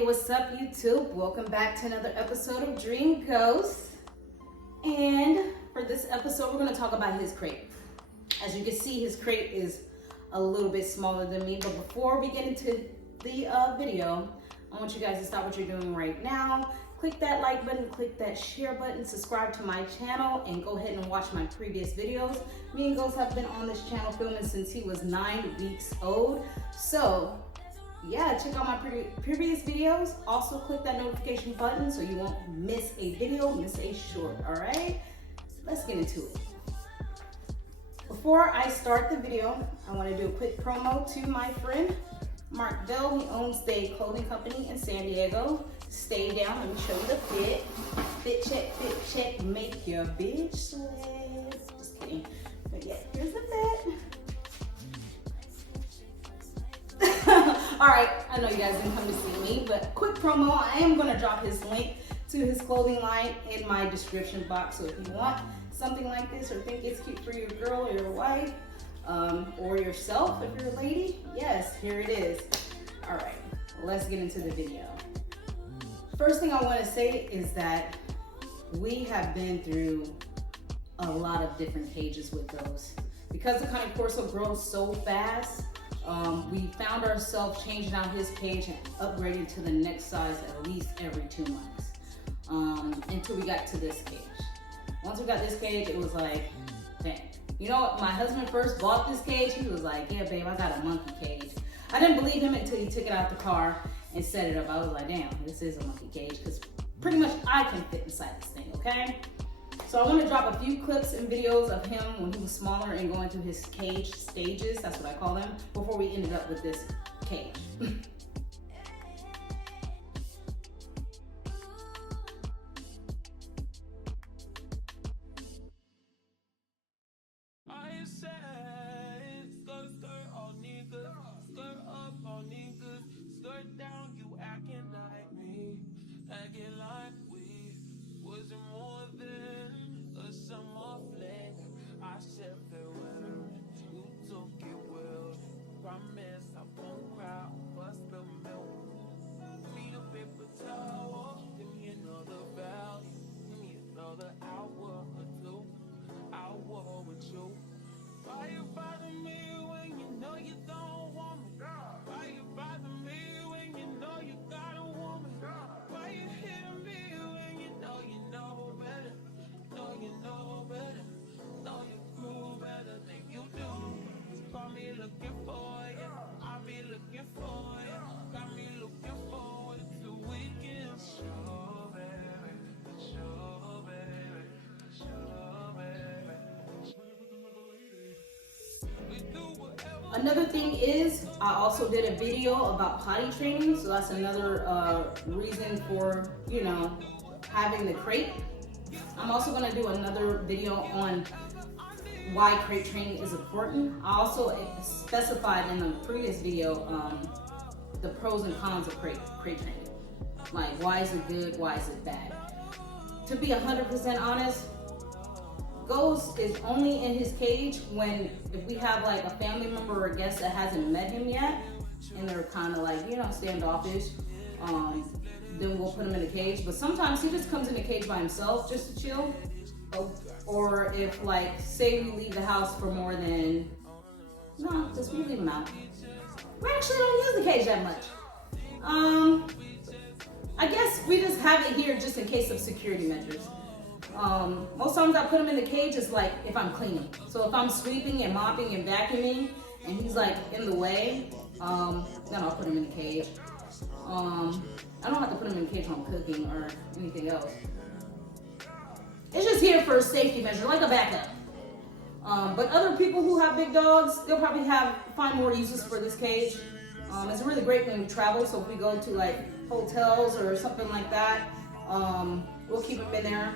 Hey, what's up YouTube? Welcome back to another episode of Dree and Ghost. And for this episode, we're going to talk about his crate. As you can see, his crate is a little bit smaller than me. But before we get into the video, I want you guys to stop what you're doing right now. Click that like button, click that share button, subscribe to my channel, and go ahead and watch my previous videos. Me and Ghost have been on this channel filming since he was 9 weeks old. So yeah, check out my previous videos. Also click that notification button so you won't miss a video, miss a short, all right? Let's get into it. Before I start the video, I want to do a quick promo to my friend, Mark Dell. He owns the clothing company in San Diego. Stay down, let me show you the fit. Fit check, make your bitch sweat. Just kidding. But yeah, here's the fit. All right, I know you guys didn't come to see me, but quick promo, I am gonna drop his link to his clothing line in my description box. So if you want something like this or think it's cute for your girl or your wife, or yourself if you're a lady, yes, here it is. All right, let's get into the video. First thing I wanna say is that we have been through a lot of different cages with those. Because the kind of Corso grows so fast, we found ourselves changing out his cage and upgrading to the next size at least every 2 months, until we got to this cage. Once we got this cage, it was like, dang. You know what, my husband first bought this cage, he was like, yeah babe, I got a monkey cage. I didn't believe him until he took it out the car and set it up. I was like, damn, this is a monkey cage, because pretty much I can fit inside this thing, okay? So I want to drop a few clips and videos of him when he was smaller and going through his cage stages, that's what I call them, before we ended up with this cage. Another thing is, I also did a video about potty training, so that's another reason for, you know, having the crate. I'm also gonna do another video on why crate training is important. I also specified in the previous video the pros and cons of crate training. Like, why is it good, why is it bad? To be 100% honest, Ghost is only in his cage if we have like a family member or a guest that hasn't met him yet, and they're kind of like, you know, standoffish, then we'll put him in the cage. But sometimes he just comes in the cage by himself just to chill. Or if, like, say we leave the house for more than, no, just we leave him out. We actually don't use the cage that much. I guess we just have it here just in case of security measures. Most times I put him in the cage is like if I'm cleaning. So if I'm sweeping and mopping and vacuuming and he's like in the way, then I'll put him in the cage. I don't have to put him in the cage when I'm cooking or anything else. It's just here for a safety measure, like a backup. But other people who have big dogs, they'll probably find more uses for this cage. It's really great when we travel, so if we go to like hotels or something like that, we'll keep him in there.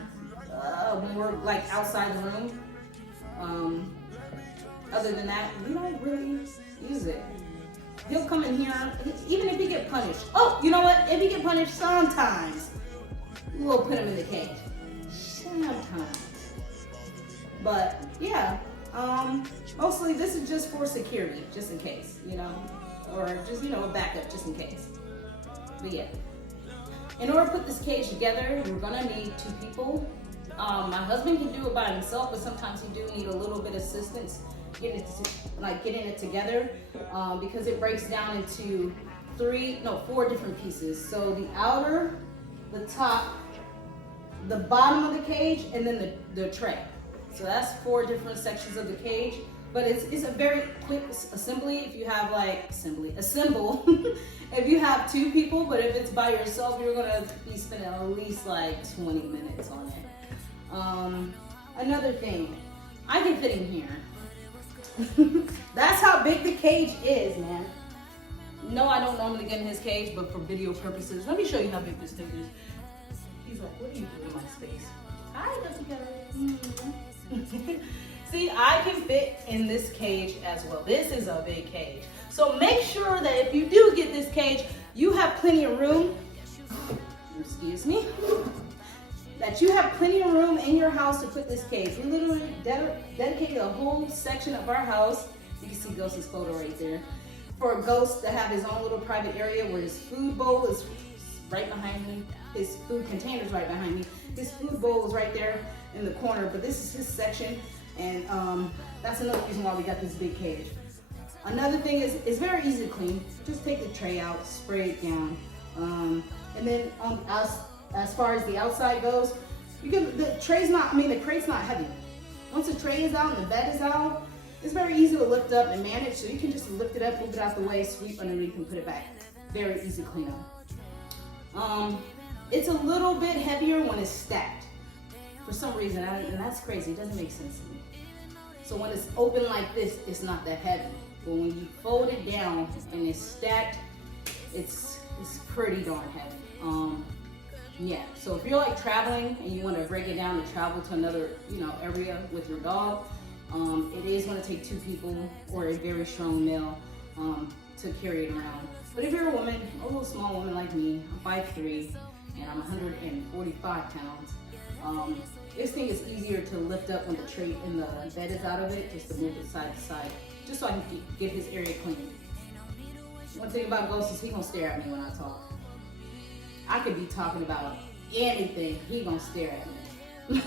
When we're like outside the room. Other than that, we don't really use it. He'll come in here, even if he get punished. Oh, you know what? If he get punished, sometimes we'll put him in the cage. Sometimes. But yeah, mostly this is just for security, just in case, you know, or just, you know, a backup just in case. But yeah, In order to put this cage together, you're gonna need 2 people. My husband can do it by himself, but sometimes he do need a little bit of assistance getting it together, because it breaks down into 4 different pieces. So the outer, the top, the bottom of the cage, and then the tray. So that's 4 different sections of the cage. But it's a very quick assembly if you have assemble if you have 2 people. But if it's by yourself, you're gonna be spending at least like 20 minutes on it. Another thing, I can fit in here. That's how big the cage is, man. No, I don't normally get in his cage, but for video purposes, let me show you how big this thing is. He's like, what are you doing in my space? Hi, Jessica. See, I can fit in this cage as well. This is a big cage. So make sure that if you do get this cage, you have plenty of room. Excuse me. That you have plenty of room in your house to put this cage. We literally dedicated a whole section of our house. You can see Ghost's photo right there. For Ghost to have his own little private area where his food bowl is right behind me. His food container's right behind me. His food bowl is right there in the corner, but this is his section. And that's another reason why we got this big cage. Another thing is, it's very easy to clean. Just take the tray out, spray it down. And then as far as the outside goes, the crate's not heavy. Once the tray is out and the bed is out, it's very easy to lift up and manage. So you can just lift it up, move it out the way, sweep underneath and put it back. Very easy cleanup. It's a little bit heavier when it's stacked. For some reason, and that's crazy, it doesn't make sense to me. So when it's open like this, it's not that heavy. But when you fold it down and it's stacked, it's pretty darn heavy. Yeah, so if you're like traveling and you want to break it down to travel to another, area with your dog, it is going to take 2 people or a very strong male to carry it around. But if you're a woman, a little small woman like me, I'm 5'3", and I'm 145 pounds. This thing is easier to lift up when the tray and the bed is out of it, just to move it side to side, just so I can get his area clean. One thing about Ghost is he gonna stare at me when I talk. I could be talking about anything, he gonna stare at me.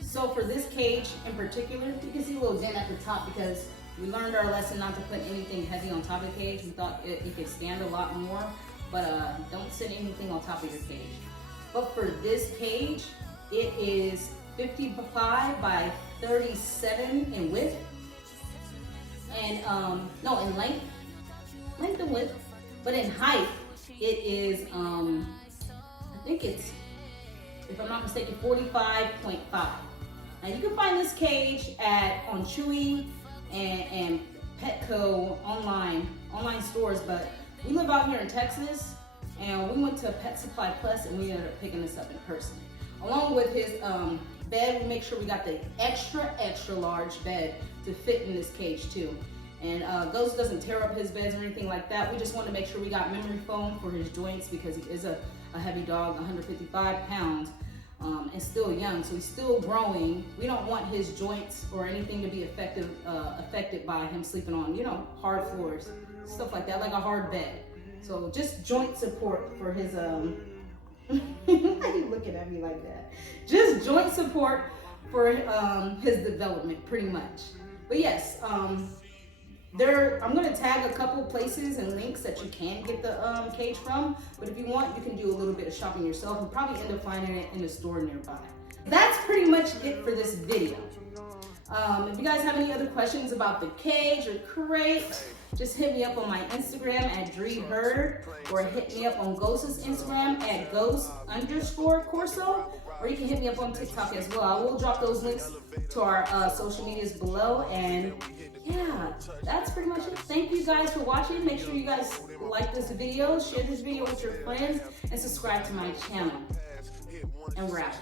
So for this cage in particular, you can see a little dent at the top because we learned our lesson not to put anything heavy on top of the cage. We thought it could stand a lot more, but don't sit anything on top of your cage. But for this cage, it is 55 by 37 in width, and in length and width, but in height, it is, I think it's, if I'm not mistaken, 45.5. Now you can find this cage on Chewy and Petco online stores, but we live out here in Texas, and we went to Pet Supply Plus and we ended up picking this up in person. Along with his bed, we make sure we got the extra large bed to fit in this cage too. And Ghost doesn't tear up his beds or anything like that. We just want to make sure we got memory foam for his joints because he is a heavy dog, 155 pounds, and still young, so he's still growing. We don't want his joints or anything to be affected by him sleeping on, hard floors, stuff like that, like a hard bed. So just joint support for his, why are you looking at me like that? Just joint support for his development, pretty much. But yes, I'm gonna tag a couple places and links that you can get the cage from. But if you want, you can do a little bit of shopping yourself and probably end up finding it in a store nearby. That's pretty much it for this video. If you guys have any other questions about the cage or crate, just hit me up on my Instagram at Dree or hit me up on Ghost's Instagram at Ghost_Corso, or you can hit me up on TikTok as well. I will drop those links to our social medias below, and yeah, that's pretty much it. Thank you guys for watching. Make sure you guys like this video, share this video with your friends, and subscribe to my channel. And we're out.